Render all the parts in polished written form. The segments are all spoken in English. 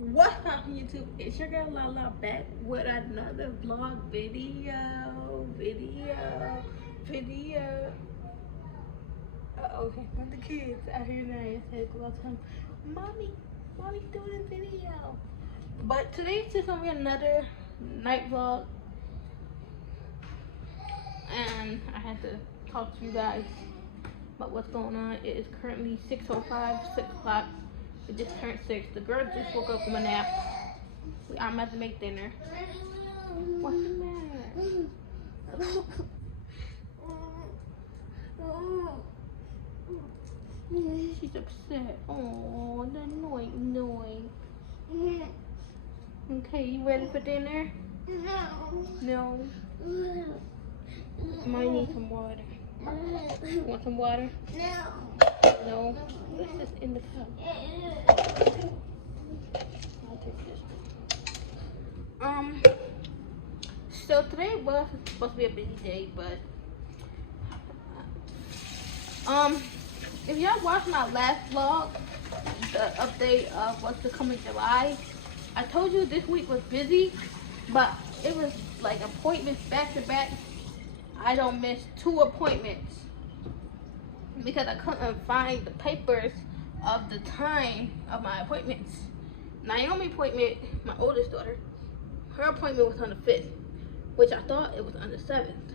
What's up, YouTube? It's your girl Lala back with another vlog video. Okay, one of the kids out here now. I said, go out to him, mommy's doing a video. But today's just gonna be another night vlog, and I had to talk to you guys about what's going on. It is currently 6:05, 6 o'clock. It just turned 6. The girl just woke up from a nap. I'm about to make dinner. What's the matter? She's upset. Oh, the annoying. Okay, you ready for dinner? No. Might need some water. Want some water? No. It's just in the cup. I'll take this. So today was supposed to be a busy day, but if y'all watched my last vlog, the update of what's to come in July, I told you this week was busy, but it was like appointments back to back. I don't miss 2 appointments because I couldn't find the papers of the time of my appointments. Naomi appointment, my oldest daughter, her appointment was on the 5th, which I thought it was on the 7th.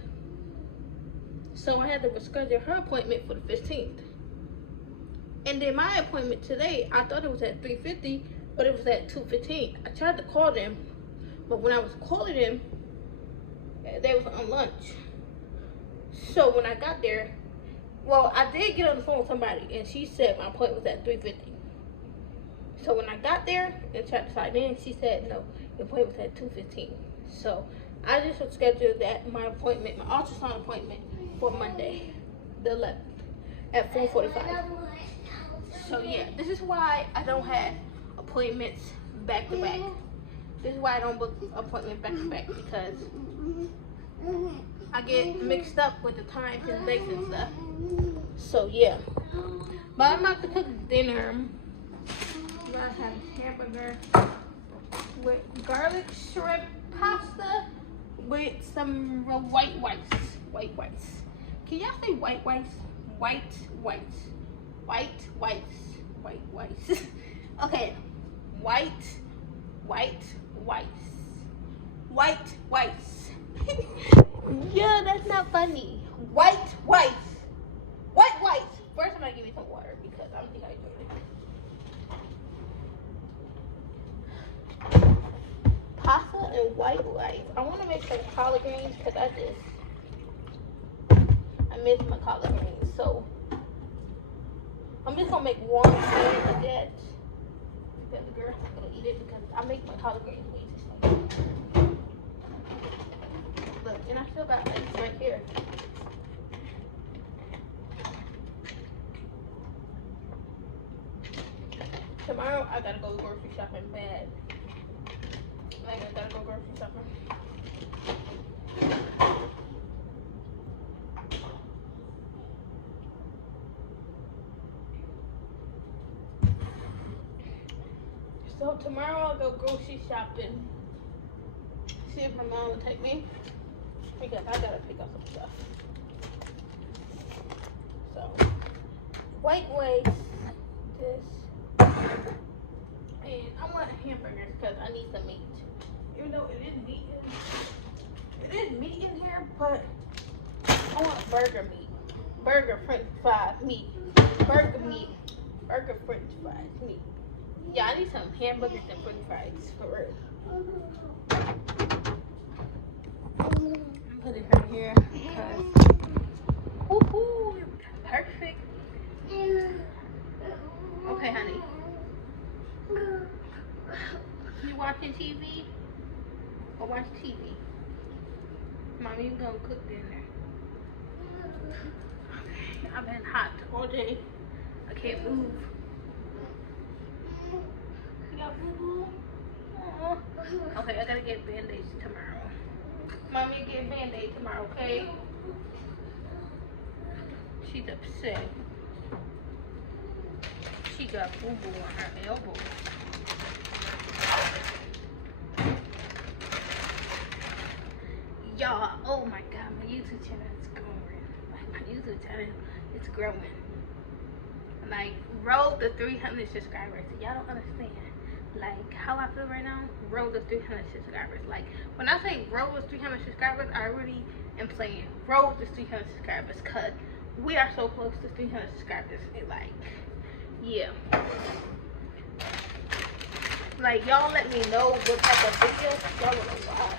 So I had to reschedule her appointment for the 15th. And then my appointment today, I thought it was at 3:50, but it was at 2:15. I tried to call them, but when I was calling them, they was on lunch. So when I got there, well, I did get on the phone with somebody, and she said my appointment was at 3:50. So when I got there and tried to sign in, she said, no, your appointment was at 2:15. So I just scheduled my appointment, my ultrasound appointment, for Monday, the 11th, at 4:45. So yeah, this is why I don't have appointments back to back. This is why I don't book appointments back to back, because I get mixed up with the times and dates and stuff. So yeah, but I'm about to cook dinner. I'm gonna have hamburger with garlic shrimp pasta with some white whites. Can y'all say white whites? Okay, white whites. Yeah, that's not funny. White whites. First, I'm gonna give you some water because I'm dehydrated. Pasta and white whites. I want to make some collard greens because I miss my collard greens. So I'm just gonna make one pan of that because the girl's not gonna eat it because I make my collard greens way too small. Look, and I still got eggs right here. Tomorrow I gotta go grocery shopping bad. I gotta go grocery shopping. So tomorrow I'll go grocery shopping. See if my mom will take me, because I gotta pick up some stuff. So white whites, this, and I want hamburgers because I need some meat. Even though it is meat in here, but I want burger meat, burger french fries meat, burger french fries meat. Yeah, I need some hamburgers and french fries for real. Put it right here because woohoo, perfect. Okay, honey. You watching TV? Or watch TV? Mommy gonna cook dinner. Okay, I've been hot all day. I can't move. You got boo-boo? Okay, I gotta get band-aids tomorrow. Mommy get band-aid tomorrow, okay? She's upset. She got boo-boo on her elbow. Y'all, oh my god, my YouTube channel is growing. Like, my YouTube channel is growing. Like, road to 300 subscribers. Y'all don't understand. Like, how I feel right now, road to 300 subscribers. Like, when I say road to 300 subscribers, I really am saying road to 300 subscribers. Because we are so close to 300 subscribers. It, like, yeah. Like, y'all let me know what type of videos y'all want to watch.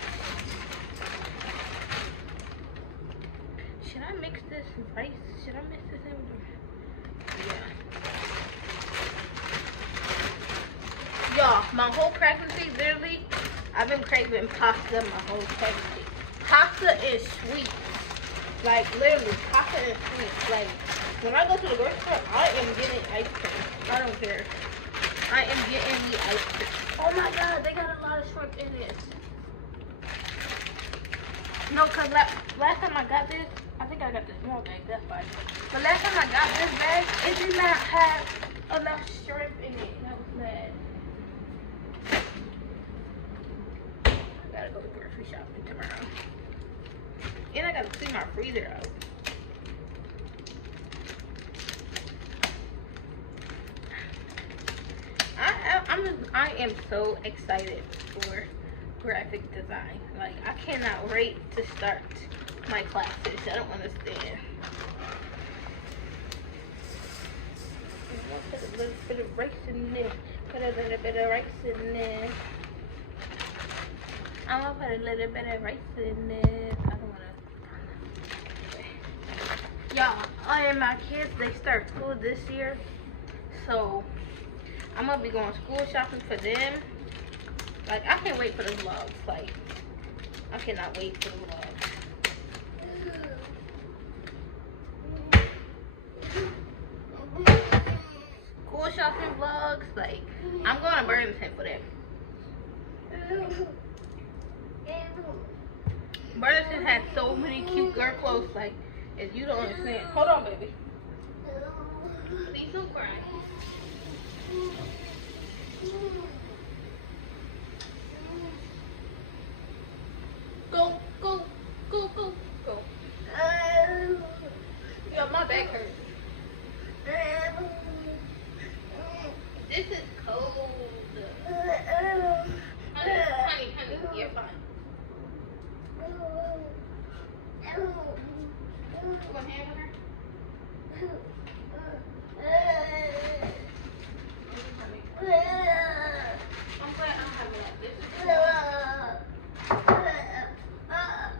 Should I mix this rice? Should I mix this in? Yeah. Y'all, my whole pregnancy, literally, I've been craving pasta my whole pregnancy. Pasta is sweet. Like, literally, pasta is sweet. Like, when I go to the grocery store, I am getting ice cream. I don't care. I am getting the ice cream. Oh my god, they got a lot of shrimp in this. No, because last time I got this, I think I got the small bag, that's why. But last time I got this bag, it did not have enough shrimp in it. And I was mad. I gotta go grocery shopping tomorrow. And I gotta clean my freezer out. I am so excited for graphic design. Like, I cannot wait to start my classes. I don't understand. Put a little bit of rice in there. Put a little bit of rice in there. I'm gonna put a little bit of rice in there. I don't wanna. Y'all, and my kids, they start school this year. So I'm gonna be going school shopping for them. Like, I can't wait for the vlogs. Like, I cannot wait for the vlogs. School shopping vlogs. Like, I'm going to Burlington for them. Burlington has so many cute girl clothes. Like, if you don't understand. Hold on, baby. Please don't cry. Go, go, go, go, go. Yeah, my back hurts. This is cold. Honey, you're fine. You want hand with her? I'm glad I'm having that. This is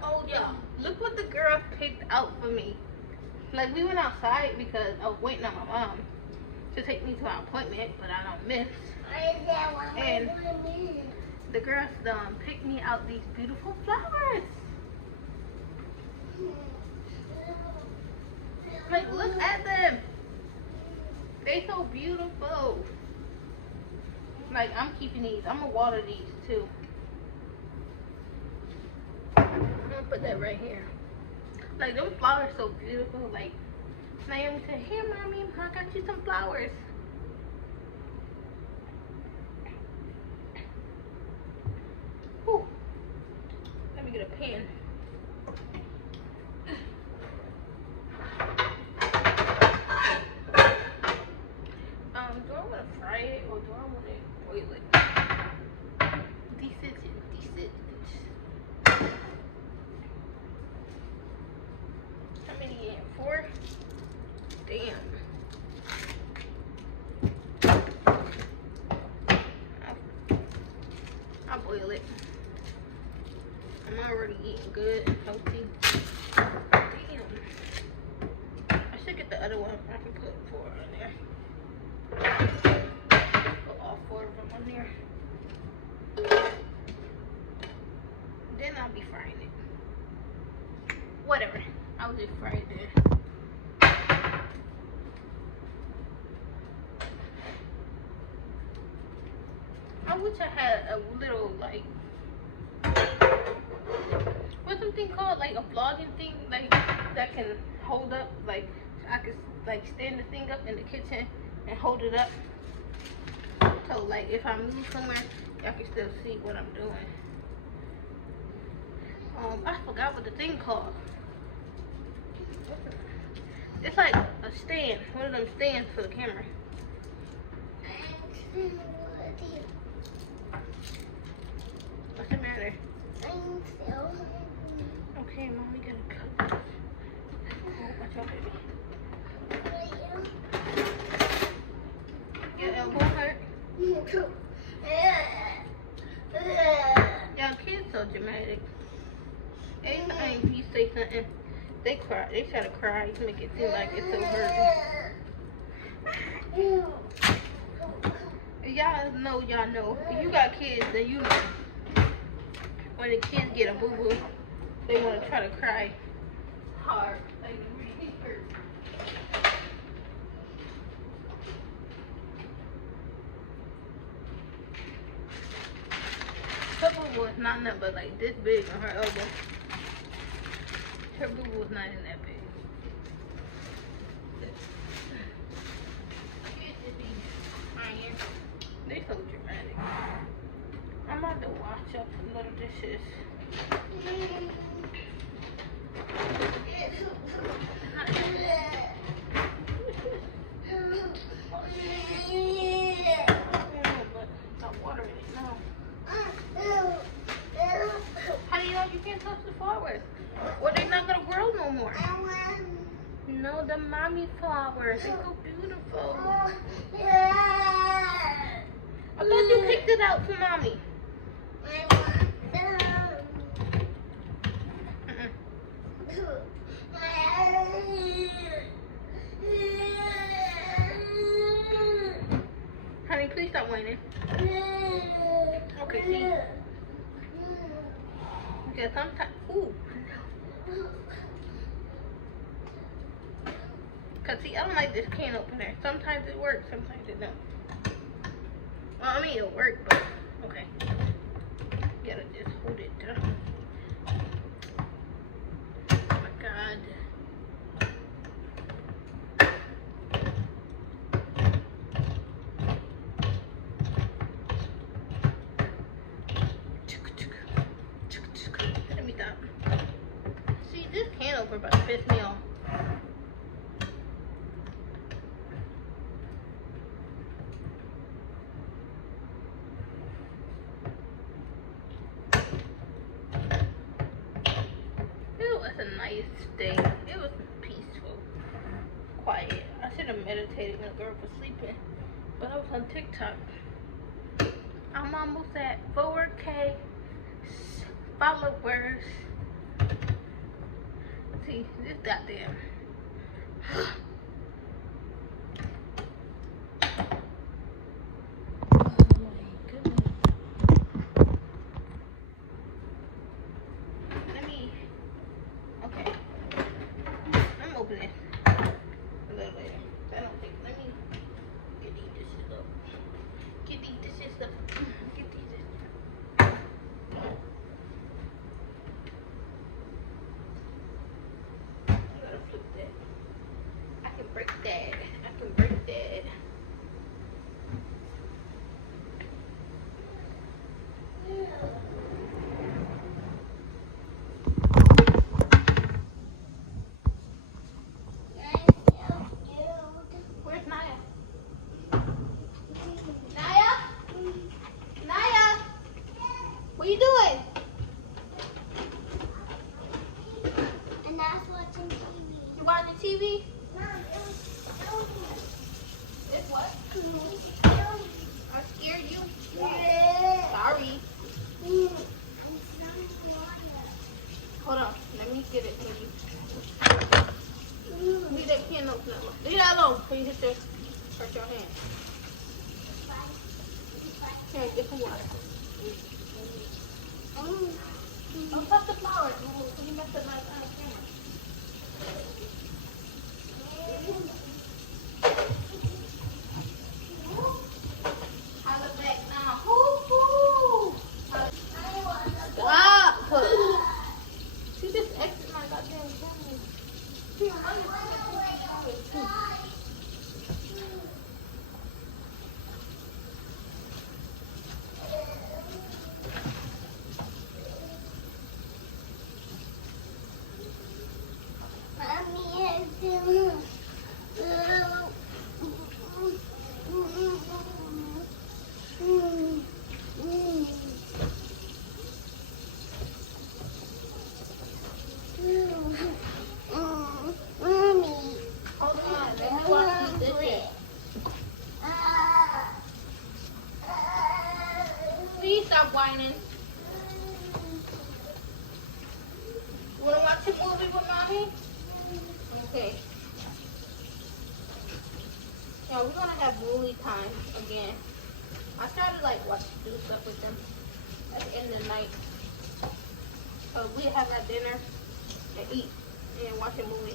oh, y'all. Look what the girl picked out for me. Like, we went outside because I was waiting on my mom to take me to our appointment, but I don't miss. And the girls picked me out these beautiful flowers. Like, look at them. They so beautiful. Like, I'm keeping these. I'm gonna water these too. I'm gonna put that right here. Like, them flowers so beautiful. Like, Naomi said, "Here, mommy, I got you some flowers." Whew. Let me get a pen. Do I want to fry it or do I want to boil it? Decent. How many in? 4? Damn. I'll boil it. I'm already eating good and healthy. Damn. I should get the other one. I can put 4 on there. Put all 4 of them on there. Then I'll be frying it. Whatever. I'll just fry it there. I wish I had a little, like, what's something called, like a vlogging thing, like, that can hold up, like, I could, like, stand the thing up in the kitchen and hold it up. So, like, if I move somewhere, y'all can still see what I'm doing. I forgot what the thing called. It's like a stand. One of them stands for the camera. What's the matter? Okay, mommy gonna cut. Oh, watch out, baby. Your elbow hurt? Y'all kids so dramatic. Anytime you say something, they cry. They try to cry. You make it seem like it's so hurt. Y'all know. If you got kids, then you know. When the kids get a boo-boo, they want to try to cry hard. Like it really hurt. Her boo-boo is not nothing but like this big on her elbow. Her boo-boo is not in that big. Kids just be crying. They so dramatic. I'm about to wash up a little dishes. Stop watering it now. How do you know you can't touch the flowers? Or they're not gonna grow no more. No, the mommy flowers. They go beautiful. I thought you picked it out for mommy. Honey, please stop whining. Okay, see. Okay, sometimes. Ooh. Cause see, I don't like this can opener. Sometimes it works, sometimes it don't. Well, I mean it'll work, but okay. You gotta just hold it down. Oh my God. Let me stop. See, this can opener about to piss me off. Nice day. It was peaceful, quiet. I should have meditated when the girl was sleeping, but I was on TikTok. I'm almost at 4K followers. See, this goddamn. What are you doing? And that's watching TV. You watching TV? No, It's what? I scared you? Yeah. Sorry. I'm smelling water. Hold on. Let me get it for you. Leave that can open up. Leave that alone before you hurt your hand. Here, get some water. Don't touch the flowers. You messed up my camera. I look back now. Stop! She just exited my goddamn camera. Please stop whining. You wanna watch a movie with mommy? Okay. Yeah, we're gonna have movie time again. I try to like do stuff with them at the end of the night. So we have our dinner and eat and watch a movie.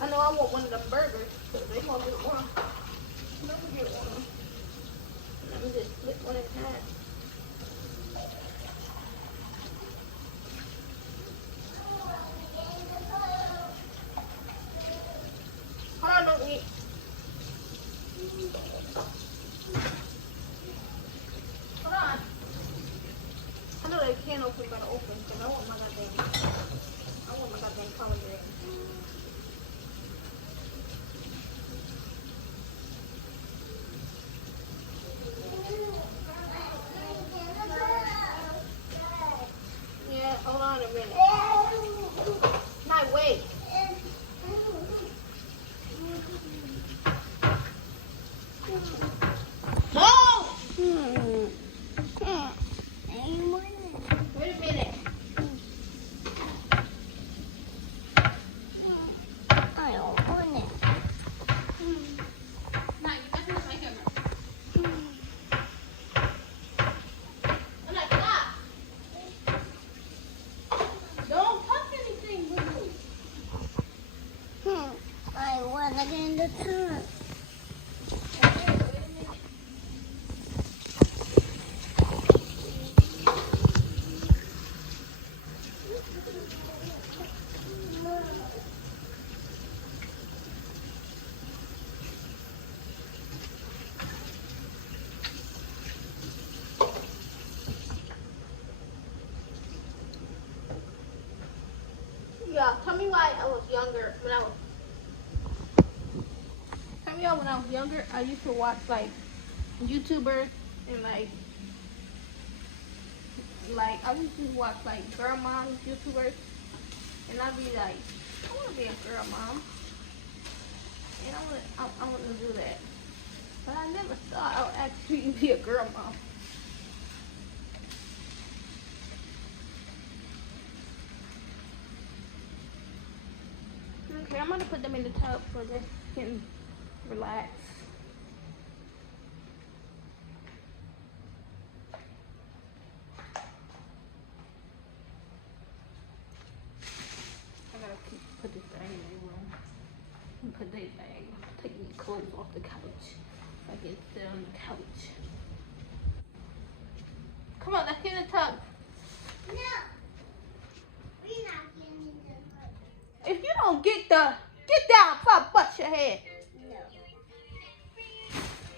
I know I want one of them burgers. So they gonna get one. Let me get one. Let me just split one in half. Hold on, don't eat. Hold on. I know that can open gotta open because I want my goddamn collard greens. Yeah, hold on a minute. My wait. No! Wait a minute. I don't want it. Nah, you messing with my camera. I'm like, stop. Don't touch anything, boo. I want to get in the tub. Okay, wait a minute. Yeah, tell me why I was younger when I was younger, I used to watch like YouTubers and like I used to watch like girl moms YouTubers and I'd be like, I wanna be a girl mom. And I wanna do that. But I never thought I would actually be a girl mom. Okay, I'm gonna put them in the tub so they can relax. I gotta put this thing in the room. And put this bag. Take my clothes off the couch. I can sit on the couch. Come on, let's get in the tub. No. We're not getting in the tub. If you don't get down before I bust your head. No.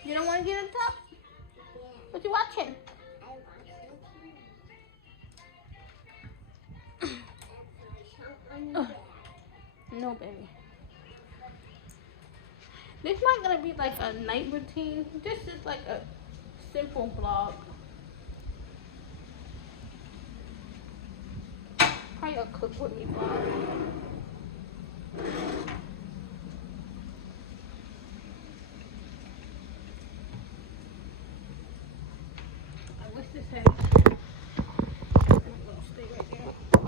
You don't want to get in the tub? Yeah. What you watching? I want to. No, baby. This not gonna be like a night routine. This is like a simple vlog. Probably a cook with me vlog. I wish this had. I'm gonna stay right there. I'm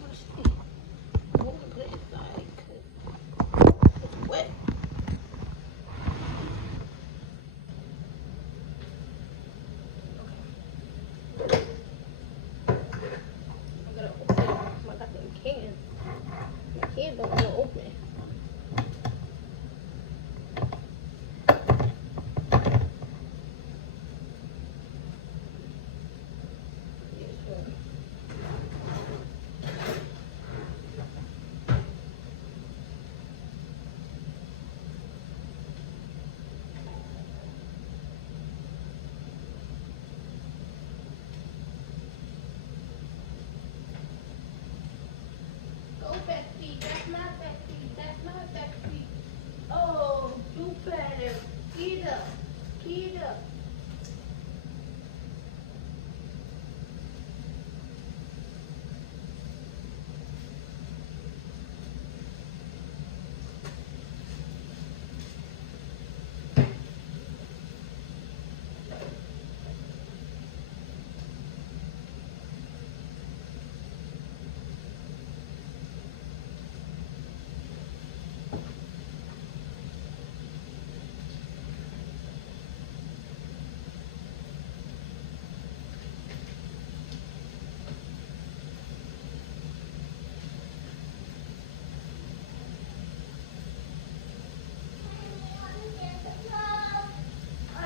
gonna stay. I'm gonna put it inside 'cause it's wet. I gotta open my goddamn can. My can don't go open. feet. That's not that feet. That's not that feet. Oh, do better. Get up. Get up.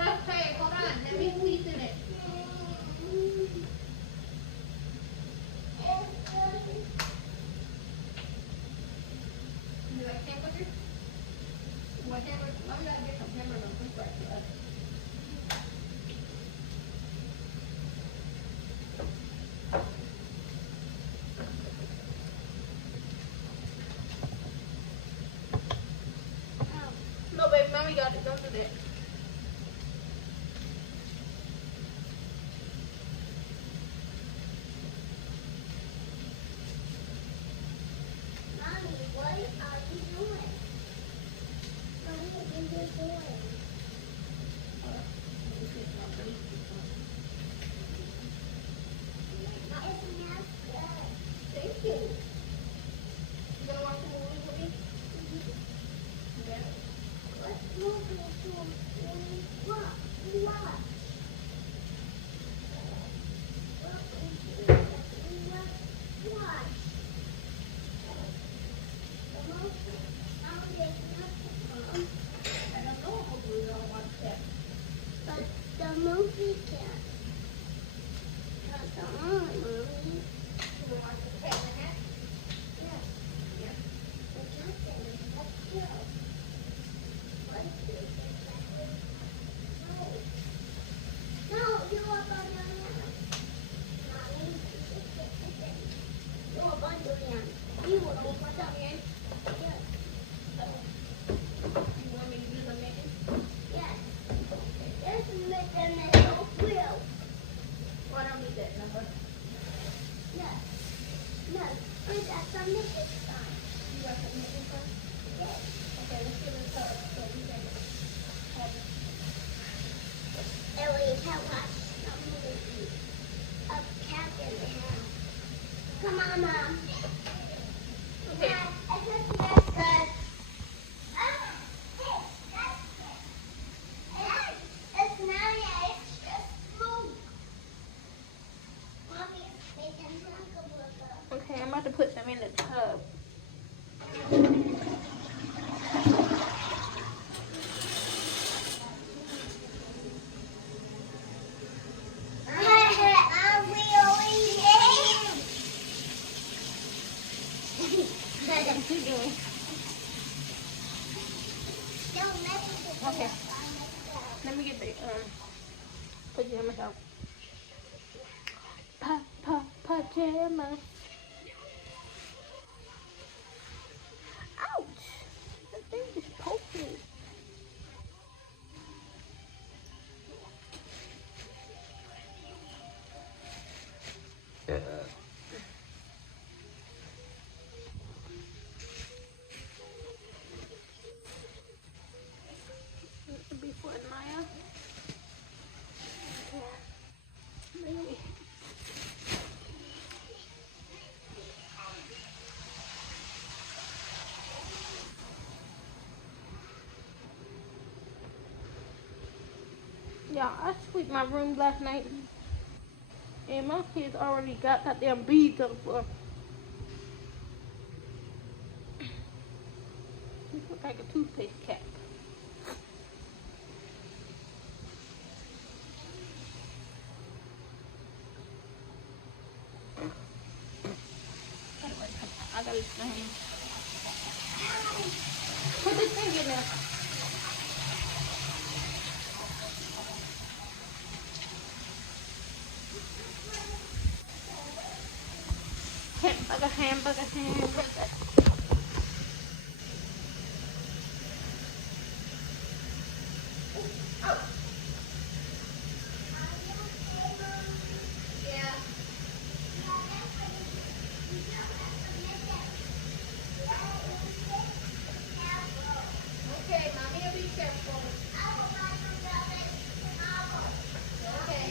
Okay, hold on. Let me season it. You like hamburger? What hamburger? I'm gonna get some hamburger on this right. No, baby, mommy got it. Don't do that. Mommy, what are you doing? Mommy, what are you doing? It smells good. Thank you. You gonna watch the movie with me? Yeah. What movie do you watch? I don't know if we're gonna watch that. But the movie can. Not the only movie. You gonna watch the Cat in the Hat? Yes. Yeah. The captain is up here. What is it? No. No, you are going to Mommy, you are going to You will be stuck. Yes. You want me to do the making? Yes. This is the middle wheel. Well, I don't need that number. Yes. No. I got some Mickey sign. You got the making first? Yes. Okay, let's get it started so we can have it. And we can watch the movie of Captain Ham. Come on, Mom. Okay. I just that's good. It's not yet. It's just fruit. Mommy, we can talk about that. Okay, I'm about to put them in the tub. I will eat it. What you doing? Don't let me get Okay. it by myself. Let me get the pajamas out. Pajamas. Ouch! That thing just poked me. Before Maya. Maybe. Yeah, I sweeped my room last night, and my kids already got goddamn beads on the floor. This looks like a toothpaste cap. I gotta explain. Put this thing in there. Hamburger. Yeah. Okay, mommy will be careful. Okay.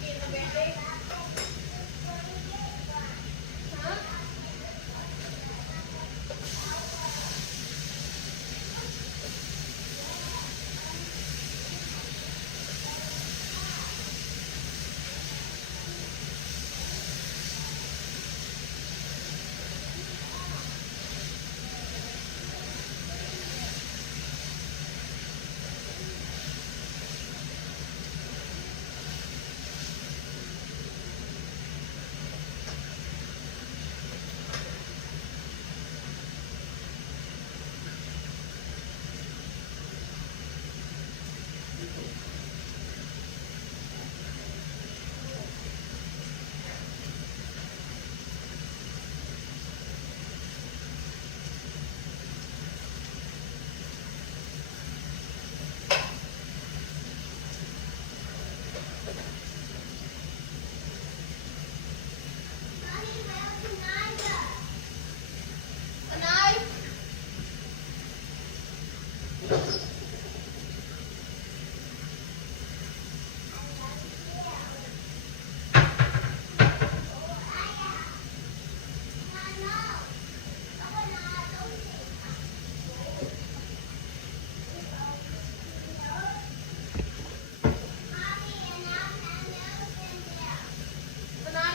Getting a Band-Aid? Huh? A knife? A knife?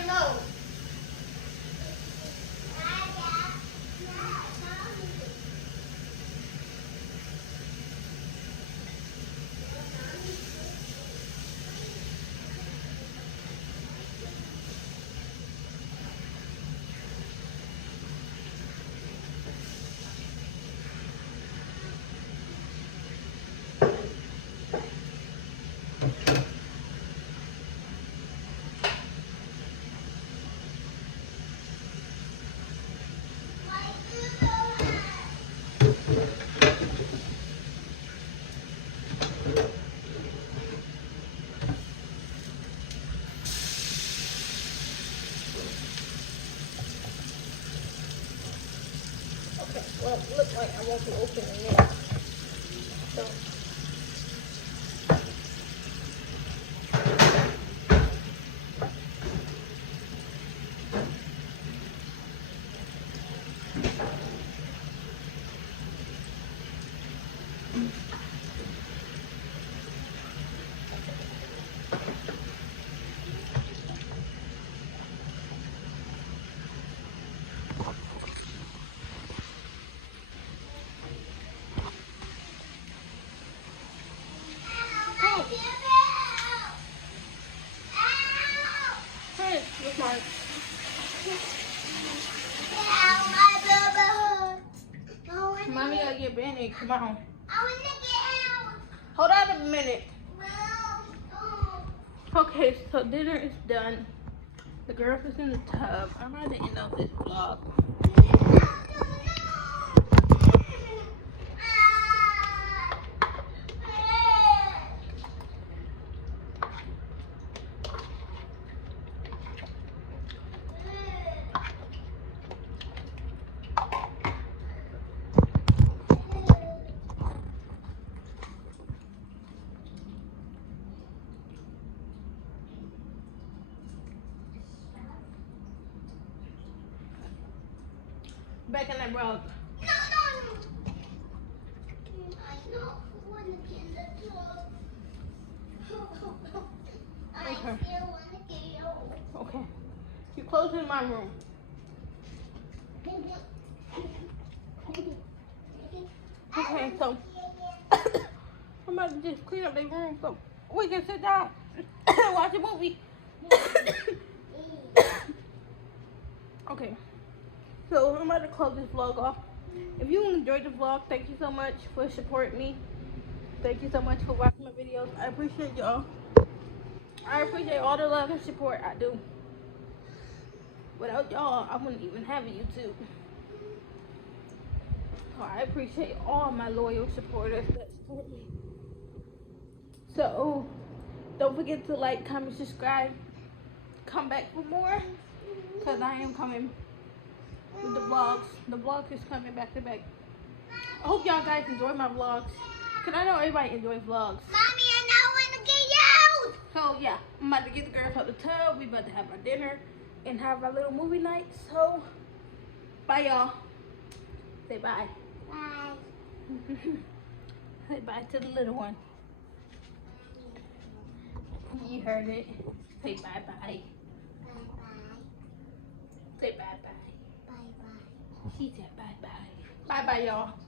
No. Okay, well, it looks like I won't be opening it. So. Hey, with my mommy gotta get Band-Aid. Come on. Hold on a minute. Okay, so dinner is done. The girl is in the tub. I'm about to end up this vlog. Back in that vlog. Okay. You close in my room. Okay, so I'm about to just clean up their room so we can sit down and watch a movie. Okay, so I'm about to close this vlog off. If you enjoyed the vlog, thank you so much for supporting me. Thank you so much for watching my videos. I appreciate y'all. I appreciate all the love and support I do. Without y'all, I wouldn't even have a YouTube. I appreciate all my loyal supporters that support me. So don't forget to like, comment, subscribe. Come back for more. Because I am coming with the vlogs. The vlog is coming back to back. I hope y'all guys enjoy my vlogs. Because I know everybody enjoys vlogs. Mommy, I know when to get out. So yeah, I'm about to get the girls out the tub. We about to have our dinner and have our little movie night. So bye y'all. Say bye. Bye. Say bye to the little one. You heard it. Say bye bye. Bye Say bye bye. bye. Bye bye. She said bye bye. Bye bye y'all.